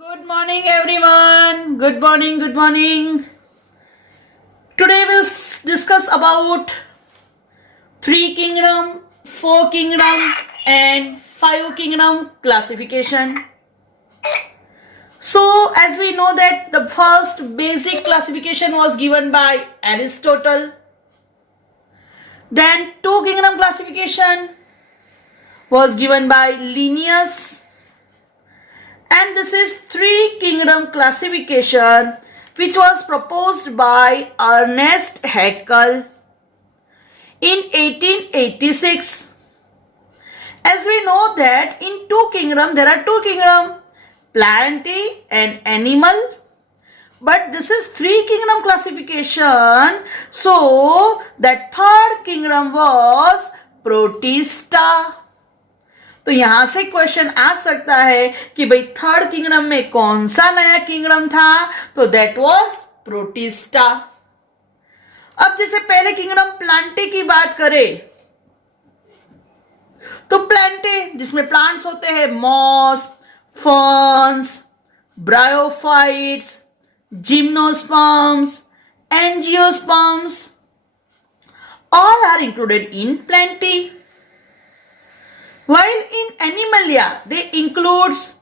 Good morning, everyone. Good morning. Good morning. Today we'll discuss about three kingdom, four kingdom, and five kingdom classification. So, as we know that the first basic classification was given by Aristotle. Then two kingdom classification was given by Linnaeus. And this is three kingdom classification which was proposed by Ernest Haeckel in 1886. As we know that in there are two kingdom, plantae and animal. But this is three kingdom classification. So that third kingdom was Protista. तो यहां से question आ सकता है कि भाई third kingdom में कौन सा नया किंगडम था, तो दैट वाज प्रोटिस्टा. अब जैसे पहले किंगडम प्लांटे की बात करें तो प्लांटे जिसमें प्लांट्स होते हैं moss, ferns, bryophytes, gymnosperms, angiosperms, all are included in plantae. While in Animalia, they includes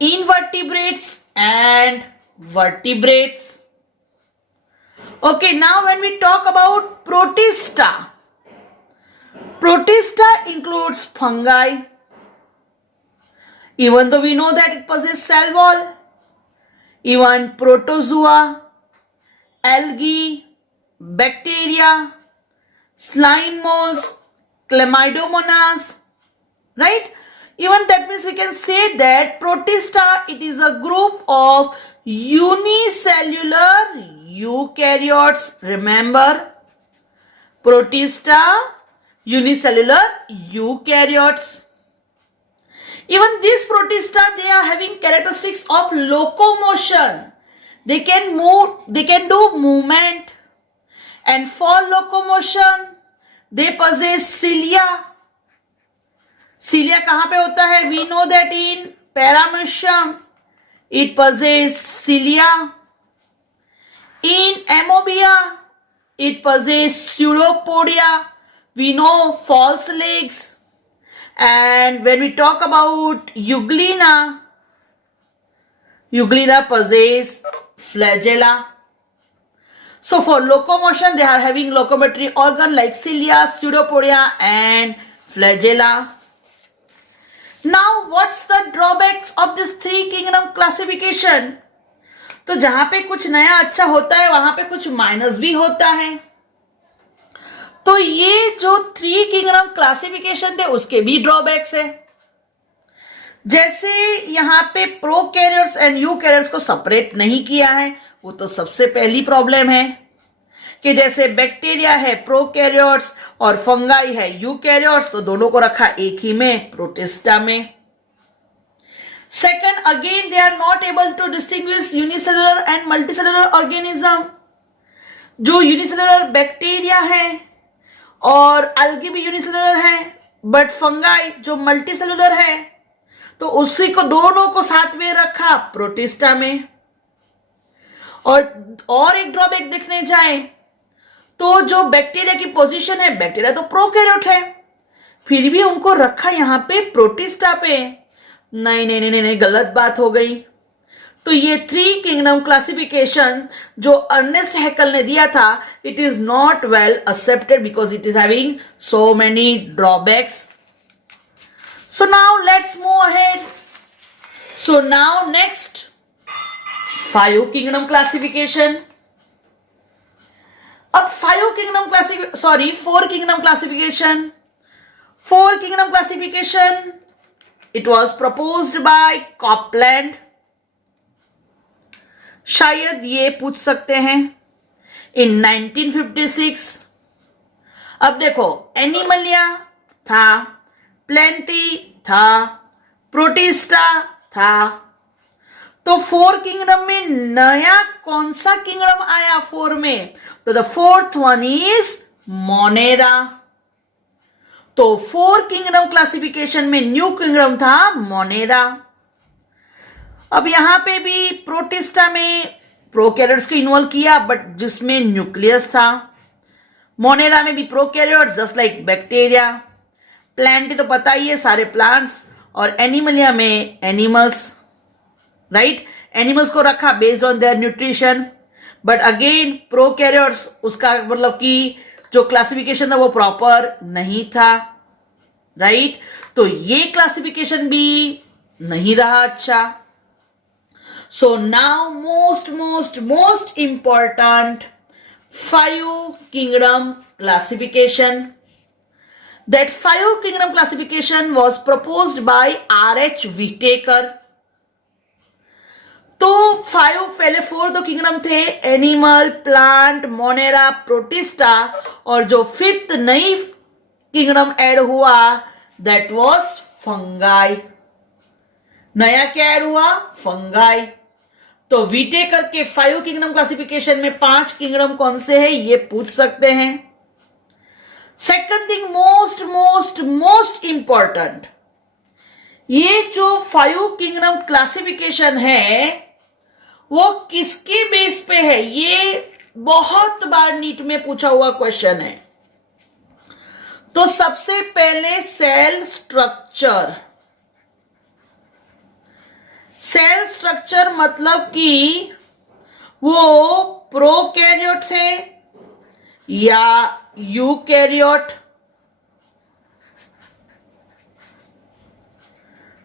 invertebrates and vertebrates. Okay, now when we talk about Protista, Protista includes fungi. Even though we know that it possesses cell wall, even protozoa, algae, bacteria, slime molds, chlamydomonas, right? Even that means we can say that Protista, it is a group of unicellular eukaryotes. Remember, Protista, unicellular eukaryotes. Even these Protista, they are having characteristics of locomotion. They can move, they can do movement, and for locomotion, they possess cilia. Cilia कहाँ पे होता है? We know that in Paramecium it possesses cilia. In Amobia it possesses pseudopodia. We know false legs. And when we talk about Euglena, Euglena possesses flagella. So for locomotion they are having locomotory organ like cilia, pseudopodia and flagella. Now what's the drawbacks of this three kingdom classification? तो जहां पे कुछ नया अच्छा होता है वहां पे कुछ माइनस भी होता है. तो ये जो थ्री किंगडम क्लासिफिकेशन थे उसके भी ड्रॉबैक्स है. जैसे यहां पे प्रोकैरियोट्स एंड यूकैरियोट्स को सेपरेट नहीं किया है, वो तो सबसे पहली प्रॉब्लम है कि जैसे बैक्टीरिया है प्रोकैरियोट्स और फंगाई है यूकैरियोट्स, तो दोनों को रखा एक ही में, प्रोटिस्टा में. Second, again they are not able to distinguish unicellular and multicellular organism. जो यूनिसेलुलर बैक्टीरिया है और अल्गी भी यूनिसेलुलर है, बट फंगाई जो मल्टीसेलुलर है, तो उसी को दोनों को साथ में रखा प्रोटिस्टा में. और एक ड्रॉबैक देखने जाए तो जो बैक्टीरिया की पोजीशन है, बैक्टीरिया तो प्रोकैरियोट है, फिर भी उनको रखा यहां पे प्रोटिस्टा पे. नहीं नहीं नहीं नहीं, गलत बात हो गई. तो ये थ्री किंगडम क्लासिफिकेशन जो अर्नेस्ट हैकल ने दिया था, it is not well accepted because it is having so many drawbacks. So now let's move ahead. So now next, five kingdom classification. अब four kingdom classification. Four kingdom classification, it was proposed by Copeland. शायद ये पूछ सकते हैं इन 1956. अब देखो, Animalia था, plenty था, प्रोटिस्टा था, तो फोर किंगडम में नया कौन सा किंगडम आया फोर में? तो the fourth one is Monera. तो फोर किंगडम क्लासिफिकेशन में न्यू किंगडम था मोनेरा. अब यहां पे भी प्रोटिस्टा में प्रोकैरियोट्स को इन्वॉल्व किया, बट जिसमें न्यूक्लियस था. मोनेरा में भी prokaryotes just like bacteria. Plant तो पता ही है, सारे प्लांट्स. और एनिमलिया में एनिमल्स, राइट. एनिमल्स को रखा based on their nutrition. But again prokaryotes, उसका मतलब कि जो क्लासिफिकेशन था वो प्रॉपर नहीं था, राइट. तो ये क्लासिफिकेशन भी नहीं रहा अच्छा. So now most important 5 kingdom classification. That 5 kingdom classification was proposed by R.H. Whitaker. तो 5 पहले 4 तो किंगडम थे, एनिमल, प्लांट, मोनेरा, प्रोटिस्टा. और जो 5th नई किंगडम ऐड हुआ दैट वाज फंगाई. नया क्या ऐड हुआ? फंगाई. तो विटेकर के 5 किंगडम क्लासिफिकेशन में 5 किंगडम कौन से हैं ये पूछ सकते हैं. सेकंड थिंग मोस्ट इंपॉर्टेंट, ये जो 5 किंगडम क्लासिफिकेशन है वो किसके बेस पे है? ये बहुत बार नीट में पूछा हुआ क्वेश्चन है. तो सबसे पहले सेल स्ट्रक्चर. सेल स्ट्रक्चर मतलब कि वो प्रोकैरियोट है या eukaryote.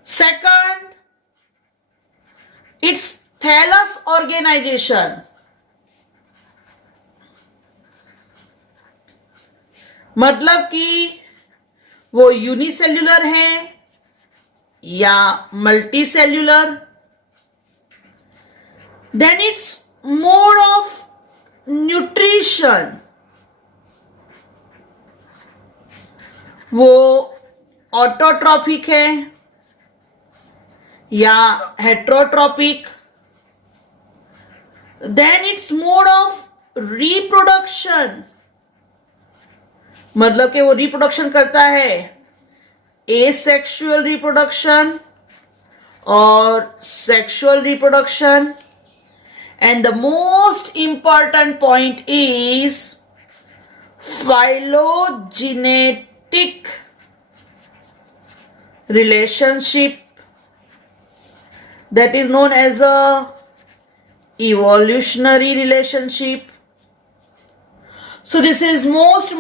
Second, its thallus organisation. मतलब कि वो यूनिसेल्युलर है या multi cellular. Then its mode of nutrition, वो ऑटोट्रॉपिक है या heterotrophic. Then its mode of reproduction, मतलब कि वो रिप्रोडक्शन करता है एसेक्सुअल रिप्रोडक्शन और sexual reproduction. And the most important point is phylogenetic relationship, that is known as a evolutionary relationship. So this is most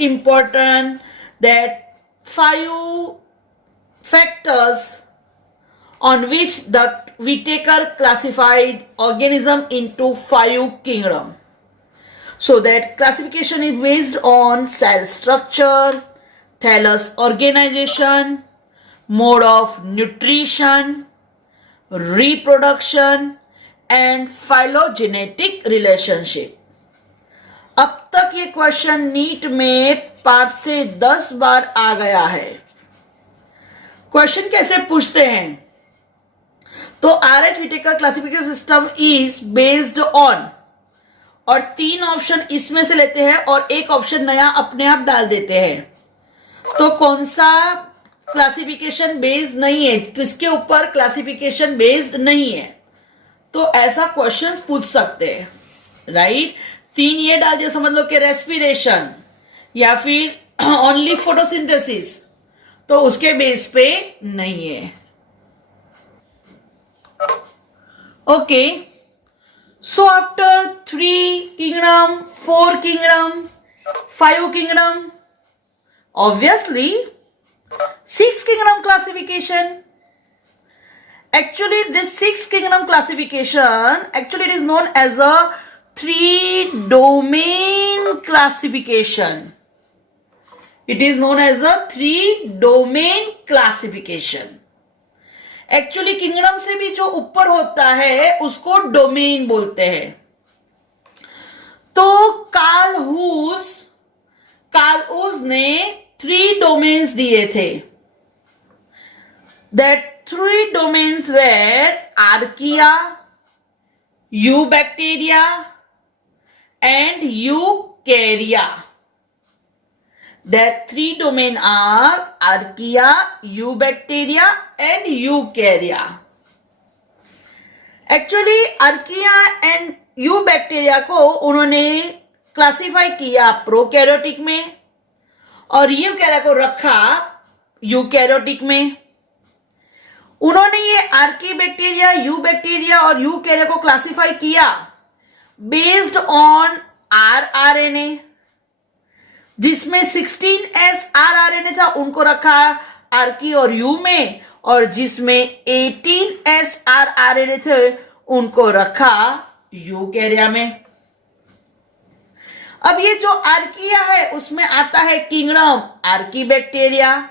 important, that 5 factors on which the Whitaker classified organism into 5 kingdom. So that classification is based on cell structure, thallus organization, mode of nutrition, reproduction and phylogenetic relationship. अब तक ये question NEET में 5 से 10 बार आ गया है. Question कैसे पूछते हैं? तो R H. Whittaker classification system is based on, और 3 ऑप्शन इसमें से लेते हैं और एक ऑप्शन नया अपने आप डाल देते हैं. तो कौन सा क्लासिफिकेशन बेस्ड नहीं है, किसके ऊपर क्लासिफिकेशन बेस्ड नहीं है, तो ऐसा क्वेश्चंस पूछ सकते हैं, राइट. 3 ये डाल दिया, समझ लो कि रेस्पिरेशन या फिर ओनली फोटोसिंथेसिस, तो उसके बेस पे नहीं है. Okay. So after 3 kingdom, 4 kingdom, 5 kingdom, obviously 6 kingdom classification. Actually this 6 kingdom classification, actually it is known as a 3 domain classification. It is known as a 3 domain classification. Actually kingdom से भी जो ऊपर होता है उसको डोमेन बोलते हैं. तो कार्ल हूज ने 3 डोमेन्स दिए थे. That 3 domains were archaea, eubacteria and eukarya. That 3 domain are archaea, eubacteria and eukarya. Actually archaea and eubacteria को उन्होंने क्लासिफाई किया प्रोकैरियोटिक में और यूकैरिया को रखा यूकैरियोटिक में। उन्होंने ये आर्की बैक्टीरिया, यू बैक्टीरिया और यूकैरिया को क्लासिफाई किया बेस्ड ऑन आरआरएनए, जिसमें 16S आरआरएनए था उनको रखा आर्की और यू में, और जिसमें 18S आरआरएनए थे उनको रखा यूकैरिया में। अब ये जो आर्किया है उसमें आता है किंगडम आर्की बैक्टीरिया,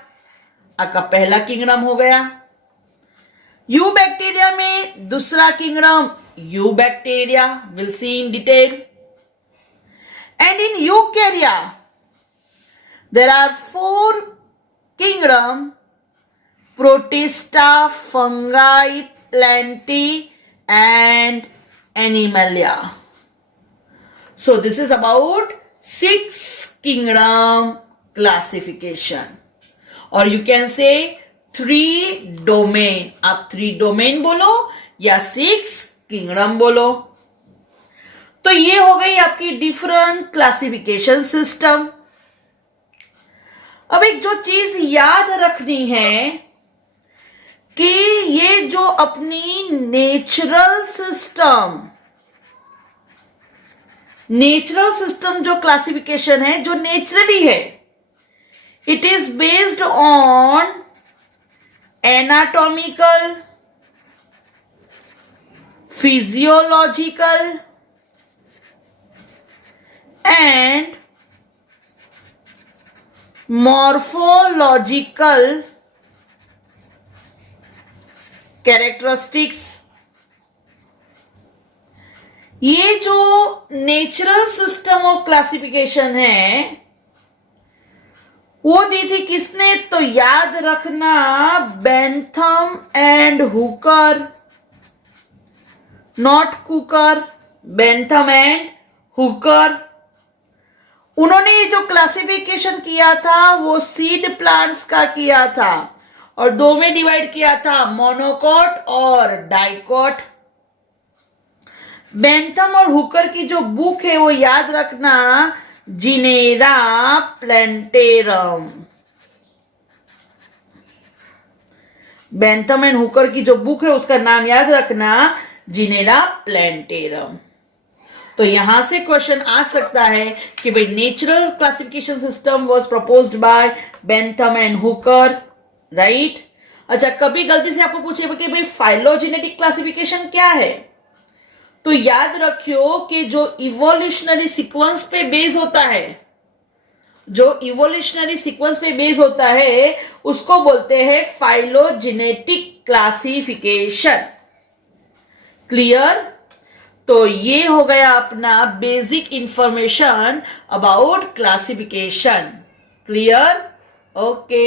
आपका पहला किंगडम हो गया। यू बैक्टीरिया में दूसरा kingdom you bacteria, will see in detail. And in यूकैरिया there are 4 kingdom: protista, fungi, plantae and animalia. So this is about 6 kingdom classification, or you can say 3 domain. आप 3 domain बोलो या 6 kingdom बोलो। तो ये हो गई आपकी डिफरेंट क्लासिफिकेशन सिस्टम। अब एक जो चीज याद रखनी है कि ये जो अपनी नेचुरल सिस्टम जो क्लासिफिकेशन है, जो नेचुरली है, it is based on anatomical, physiological and morphological characteristics। ये जो नेचुरल सिस्टम ऑफ क्लासिफिकेशन है वो दी थी किसने, तो याद रखना Bentham and Hooker, not cooker, Bentham and Hooker. उन्होंने ये जो क्लासिफिकेशन किया था वो सीड प्लांट्स का किया था और 2 में डिवाइड किया था, मोनोकॉट और डाइकॉट। बेंथम और हुकर की जो बुक है वो याद रखना जिनेरा प्लेंटेरम। बेंथम एंड हुकर की जो बुक है उसका नाम याद रखना जिनेरा प्लेंटेरम। तो यहां से क्वेश्चन आ सकता है कि भाई natural classification system was proposed by Bentham and Hooker, right. अच्छा, कभी गलती से आपको पूछे कि भाई फाइलोजेनेटिक क्लासिफिकेशन क्या है, तो याद रखियो कि जो इवोल्यूशनरी सीक्वेंस पे बेस होता है उसको बोलते हैं फाइलोजेनेटिक क्लासिफिकेशन। क्लियर। तो ये हो गया अपना basic information about classification. Clear, okay.